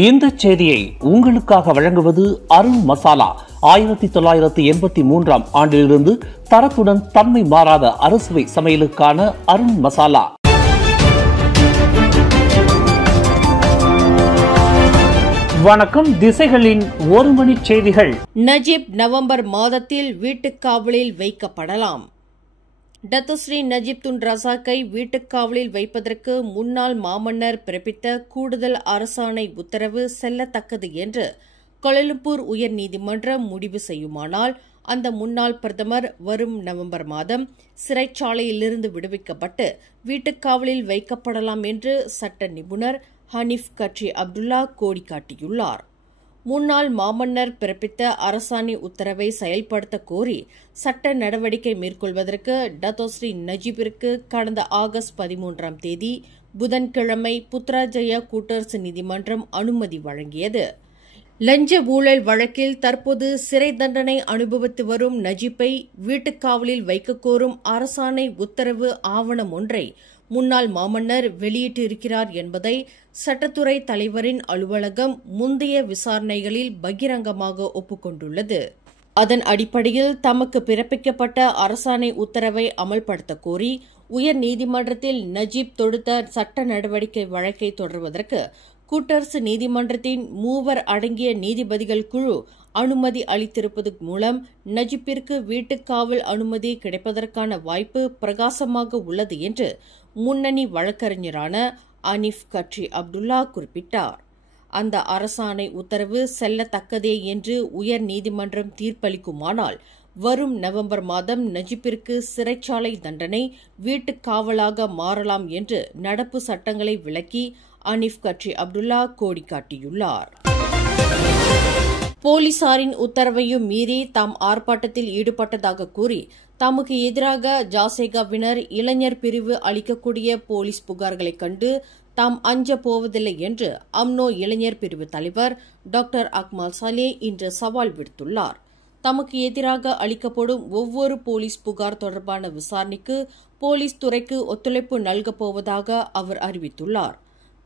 இந்த செய்தியை உங்களுக்காக வழங்குவது அருண் மசாலா. 1983 ஆண்டிலிருந்து தரத்துடன் தன்மை மாறாத அறுசுவை சமையலுக்கான அருண் மசாலா. வணக்கம். திசைகளின் ஒரு மணி செய்திகள். நஜீப் நவம்பர் மாதத்தில் வீட்டுக்காவலில் வைக்கப்படலாம். டத்துஸ்ரீ நஜீப் துன் ரசாக்கை வீட்டுக்காவலில் வைப்பதற்கு முன்னாள் மாமன்னர் பிறப்பித்த கூடுதல் அரசாணை உத்தரவு செல்லத்தக்கது என்று கோலாலம்பூர் உயர்நீதிமன்றம் முடிவு செய்யுமானால் அந்த முன்னாள் பிரதமர் வரும் நவம்பர் மாதம் சிறைச்சாலையிலிருந்து விடுவிக்கப்பட்டு வீட்டுக்காவலில் வைக்கப்படலாம் என்று சட்ட நிபுணர் ஹனீஃப் கட்ரி அப்துல்லா கோடி காட்டியுள்ளார். முன்னாள் மாமன்னர் பிறப்பித்த அரசாணை உத்தரவை செயல்படுத்த கோரி சட்ட நடவடிக்கை மேற்கொள்வதற்கு டத்தோஸ்ரீ நஜீபிற்கு கடந்த ஆகஸ்ட் 13ஆம் தேதி புதன்கிழமை புத்ராஜயா கூட்டரசு நீதிமன்றம் அனுமதி வழங்கியது. லஞ்ச ஊழல் வழக்கில் தற்போது சிறை தண்டனை அனுபவித்து வரும் நஜீப்பை வீட்டுக்காவலில் வைக்கக் கோரும் அரசாணை உத்தரவு ஆவணம் ஒன்றை முன்னாள் மாமன்னர் வெளியிட்டிருக்கிறார் என்பதை சட்டத்துறை தலைவரின் அலுவலகம் முந்தைய விசாரணைகளில் பகிரங்கமாக ஒப்புக்கொண்டுள்ளது. அதன் அடிப்படையில் தமக்கு பிறப்பிக்கப்பட்ட அரசாணை உத்தரவை அமல்படுத்த கோரி உயர்நீதிமன்றத்தில் நஜீப் தொடுத்த சட்ட நடவடிக்கை வழக்கை தொடர்வதற்கு கூட்டரசு நீதிமன்றத்தின் 3 அடங்கிய நீதிபதிகள் குழு அனுமதி அளித்திருப்பது மூலம் நஜீப்பிற்கு வீட்டுக்காவல் அனுமதி கிடைப்பதற்கான வாய்ப்பு பிரகாசமாக உள்ளது என்று முன்னணி வழக்கறிஞரான ஹனீஃப் கட்ரி அப்துல்லா குறிப்பிட்டார். அந்த அரசாணை உத்தரவு செல்லத்தக்கதே என்று உயர் நீதிமன்றம் தீர்ப்பளிக்குமானால் வரும் நவம்பர் மாதம் நஜீப்பிற்கு சிறைச்சாலை தண்டனை வீட்டுக்காவலாக மாறலாம் என்று நடப்பு சட்டங்களை விளக்கி ஹனீஃப் கட்ரி அப்துல்லா கோடி காட்டியுள்ளார். போலீசாரின் உத்தரவையும் மீறி தாம் ஆர்ப்பாட்டத்தில் ஈடுபட்டதாக கூறி தமக்கு எதிராக ஜாசேகாவினர் இளைஞர் பிரிவு அளிக்கக்கூடிய போலீஸ் புகார்களைக் கண்டு தாம் அஞ்ச போவதில்லை என்று அம்னோ இளைஞர் பிரிவு தலைவர் டாக்டர் அக்மால் சாலே இன்று சவால் விடுத்துள்ளார். தமக்கு எதிராக அளிக்கப்படும் ஒவ்வொரு போலீஸ் புகார் தொடர்பான விசாரணைக்கு போலீஸ் துறைக்கு ஒத்துழைப்பு நல்கப் போவதாக அவர் அறிவித்துள்ளார்.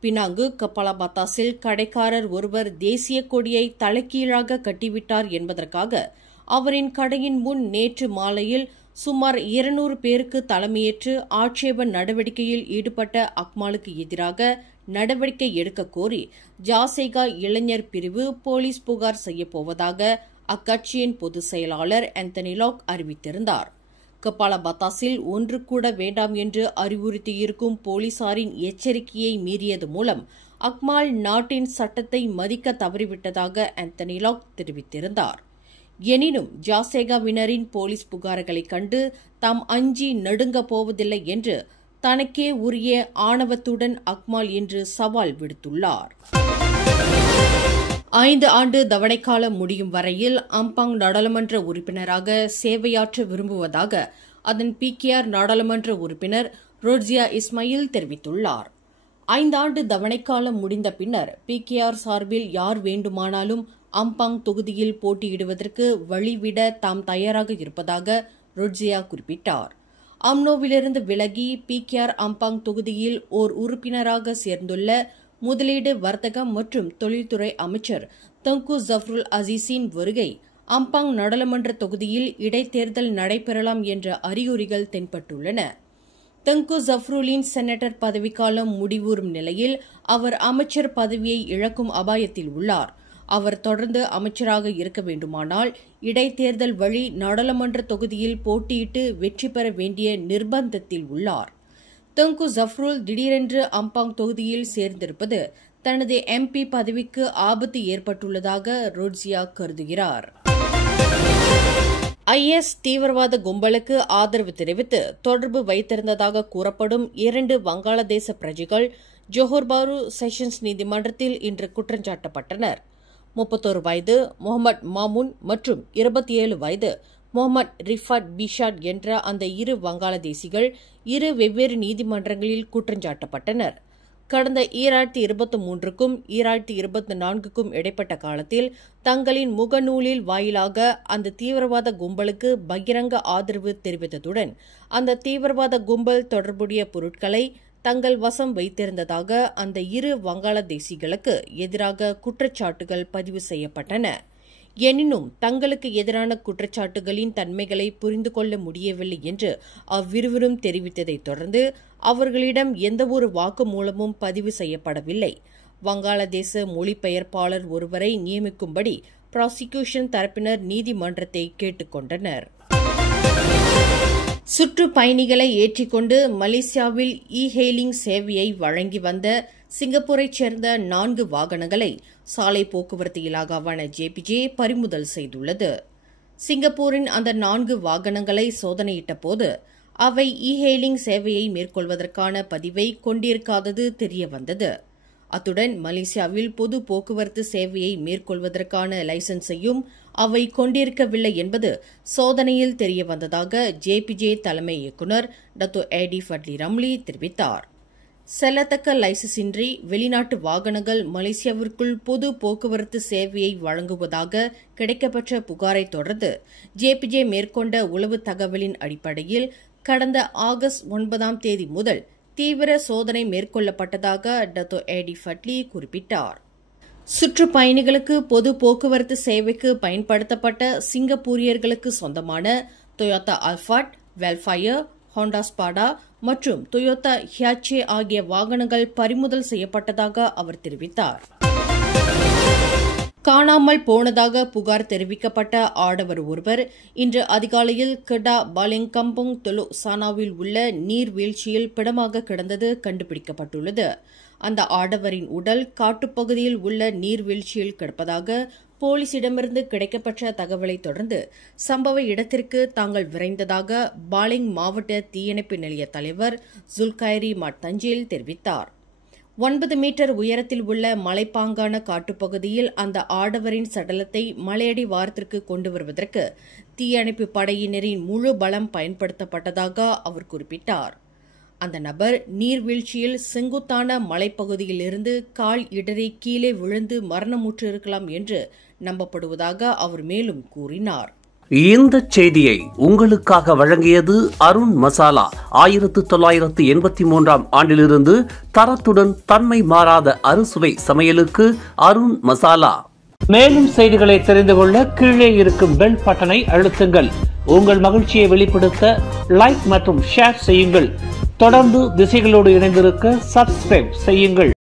பினாங்கு கப்பாலா பத்தாஸில் கடைக்காரர் ஒருவர் தேசிய கொடியை தலைகீழாக கட்டிவிட்டார் என்பதற்காக அவரின் கடையின் முன் நேற்று மாலையில் சுமார் 200 பேருக்கு தலைமையேற்று ஆட்சேப நடவடிக்கையில் ஈடுபட்ட அக்மாலுக்கு எதிராக நடவடிக்கை எடுக்க கோரி ஜாசேகா இளைஞர் பிரிவு போலீஸ் புகார் செய்யப்போவதாக அக்கட்சியின் பொதுச் செயலாளர் ஆந்தனி லாக் அறிவித்திருந்தார். கப்பாலா பத்தாஸில் ஒன்று கூட வேண்டாம் என்று அறிவுறுத்தியிருக்கும் போலீசாரின் எச்சரிக்கையை மீறியது மூலம் அக்மால் நாட்டின் சட்டத்தை மதிக்க தவறிவிட்டதாக ஆந்தனி லாக் தெரிவித்திருந்தார். எனினும் ஜாசேகாவினரின் போலீஸ் புகார்களைக் கண்டு தாம் அஞ்சி நடுங்கப் போவதில்லை என்று தனக்கே உரிய ஆணவத்துடன் அக்மால் இன்று சவால் விடுத்துள்ளார். 5 ஆண்டு தவணைக்காலம் முடியும் வரையில் அம்பாங் நாடாளுமன்ற உறுப்பினராக சேவையாற்ற விரும்புவதாக அதன் PKR நாடாளுமன்ற உறுப்பினர் ரோட்ஜியா இஸ்மாயில் தெரிவித்துள்ளார். 5 ஆண்டு தவணைக்காலம் முடிந்த பின்னர் PKR சார்பில் யார் வேண்டுமானாலும் அம்பாங் தொகுதியில் போட்டியிடுவதற்கு வழிவிட தாம் தயாராக இருப்பதாக ரோட்ஜியா குறிப்பிட்டார். அம்னோவிலிருந்து விலகி PKR அம்பாங் தொகுதியில் ஓர் உறுப்பினராக சேர்ந்துள்ள முதலீடு, வர்த்தகம் மற்றும் தொழில்துறை அமைச்சர் தங்கு ஜஃப்ருல் அசீஸின் வருகை அம்பாங் நாடாளுமன்ற தொகுதியில் இடைத்தேர்தல் நடைபெறலாம் என்ற அறிகுறிகள் தென்பட்டுள்ளன. தங்கு ஜஃப்ருலின் செனட்டர் பதவிக்காலம் முடிவுறும் நிலையில் அவர் அமைச்சர் பதவியை இழக்கும் அபாயத்தில் உள்ளார். அவர் தொடர்ந்து அமைச்சராக இருக்க வேண்டுமானால் இடைத்தேர்தல் வழி நாடாளுமன்ற தொகுதியில் போட்டியிட்டு வெற்றி பெற வேண்டிய நிர்பந்தத்தில் உள்ளார். தங்கு ஜஃப்ருல் திடீரென்று அம்பாங் தொகுதியில் சேர்ந்திருப்பது தனது MP பதவிக்கு ஆபத்து ஏற்பட்டுள்ளதாக ரோட்ஜியா கருதுகிறார். IS தீவிரவாத கும்பலுக்கு ஆதரவு தெரிவித்து தொடர்பு வைத்திருந்ததாக கூறப்படும் 2 வங்காளதேச பிரஜைகள் ஜோஹர் பாரு செஷன்ஸ் நீதிமன்றத்தில் இன்று குற்றஞ்சாட்டப்பட்டனர். 31 வயது முகமது மாமூன் மற்றும் 27 வயது முகமது ரிஃபாட் பிஷாட் என்ற அந்த 2 வங்காளதேசிகள் 2 வெவ்வேறு நீதிமன்றங்களில் குற்றஞ்சாட்டப்பட்டனர். கடந்த 2023க்கும் 2024க்கும் இடைப்பட்ட காலத்தில் தங்களின் முகநூலில் வாயிலாக அந்த தீவிரவாத கும்பலுக்கு பகிரங்க ஆதரவு தெரிவித்ததுடன் அந்த தீவிரவாத கும்பல் தொடர்புடைய பொருட்களை தங்கள் வசம் வைத்திருந்ததாக அந்த இரு வங்காளதேசிகளுக்கு எதிராக குற்றச்சாட்டுகள் பதிவு செய்யப்பட்டன. எனினும் தங்களுக்கு எதிரான குற்றச்சாட்டுகளின் தன்மைகளை புரிந்து கொள்ள முடியவில்லை என்று அவ்விருவரும் தெரிவித்ததைத் தொடர்ந்து அவர்களிடம் எந்தவொரு வாக்குமூலமும் பதிவு செய்யப்படவில்லை. வங்காளதேச மொழிபெயர்ப்பாளர் ஒருவரை நியமிக்கும்படி புராசிகியூஷன் தரப்பினர் நீதிமன்றத்தை கேட்டுக் கொண்டனர். சுற்றுப்பயணிகளை ஏற்றிக்கொண்டு மலேசியாவில் ஹெயிலிங் சேவையை வழங்கி வந்த சிங்கப்பூரைச் சேர்ந்த 4 வாகனங்களை சாலை போக்குவரத்து இலாகாவான ஜேபிஜே பறிமுதல் செய்துள்ளது. சிங்கப்பூரின் அந்த 4 வாகனங்களை சோதனையிட்ட போது அவை ஹெயிலிங் சேவையை மேற்கொள்வதற்கான பதிவை கொண்டிருக்காதது தெரியவந்தது. அத்துடன் மலேசியாவில் பொது போக்குவரத்து சேவையை மேற்கொள்வதற்கான லைசன்ஸையும் அவை கொண்டிருக்கவில்லை என்பது சோதனையில் தெரியவந்ததாக ஜேபிஜே தலைமை இயக்குநர் டத்தோ ஏடி ஃபட்லி ரம்லி தெரிவித்தார். செல்லத்தக்க லைசன்ஸின்றி வெளிநாட்டு வாகனங்கள் மலேசியாவிற்குள் பொது போக்குவரத்து சேவையை வழங்குவதாக கிடைக்கப்பெற்ற புகாரை தொடர்ந்து ஜேபிஜே மேற்கொண்ட உளவு தகவலின் அடிப்படையில் கடந்த ஆகஸ்ட் 9ஆம் தேதி முதல் தீவிர சோதனை மேற்கொள்ளப்பட்டதாக டத்தோ ஏடி ஃபட்லி குறிப்பிட்டார். சுற்றுப்பயணிகளுக்கு பொது போக்குவரத்து சேவைக்கு பயன்படுத்தப்பட்ட சிங்கப்பூரியர்களுக்கு சொந்தமான டொயோட்டா அல்ஃபாட், வெல்ஃபயர், ஹோண்டா ஸ்பாடா மற்றும் டொயோட்டா ஹியாச்சே ஆகிய வாகனங்கள் பறிமுதல் செய்யப்பட்டதாக அவர் தெரிவித்தார். காணாமல் போனதாக புகார் தெரிவிக்கப்பட்ட ஆடவர் ஒருவர் இன்று அதிகாலையில் கெடா பாலிங்கம்பங் தொலு சானாவில் உள்ள நீர்வீழ்ச்சியில் பிணமாக கிடந்தது கண்டுபிடிக்கப்பட்டுள்ளது. அந்த ஆடவரின் உடல் காட்டுப்பகுதியில் உள்ள நீர்வீழ்ச்சியில் கிடப்பதாக போலீசிடமிருந்து கிடைக்கப்பெற்ற தகவலை தொடர்ந்து சம்பவ இடத்திற்கு தாங்கள் விரைந்ததாக பாலிங் மாவட்ட தீயணைப்பு நிலைய தலைவர் ஜுல்கைரி மட்தஞ்சேல் தெரிவித்தார். 9 மீட்டர் உயரத்தில் உள்ள மலைப்பாங்கான காட்டுப்பகுதியில் அந்த ஆடவரின் சடலத்தை மலையடி வாரத்திற்கு கொண்டு வருவதற்கு தீயணைப்பு படையினரின் முழு பலம் பயன்படுத்தப்பட்டதாக அவர் குறிப்பிட்டார். அந்த நபர் நீர்வீழ்ச்சியில் செங்குத்தான மலைப்பகுதியிலிருந்து கால் இடறி கீழே விழுந்து மரணமுற்றிருக்கலாம் என்று நம்பப்படுவதாக அவர் மேலும் கூறினார். இந்த செய்தியை உங்களுக்காக வழங்கியது அருண் மசாலா. 1983ஆம் ஆண்டிலிருந்து தரத்துடன் தன்மை மாறாத அறுசுவை சமையலுக்கு அருண் மசாலா. மேலும் செய்திகளை தெரிந்து கொள்ள கீழே இருக்கும் பெல் பட்டனை அழுத்துங்கள். உங்கள் மகிழ்ச்சியை வெளிப்படுத்த லைக் மற்றும் ஷேர் செய்யுங்கள். தொடர்ந்து திசைகளோடு இணைந்திருக்க சப்ஸ்கிரைப் செய்யுங்கள்.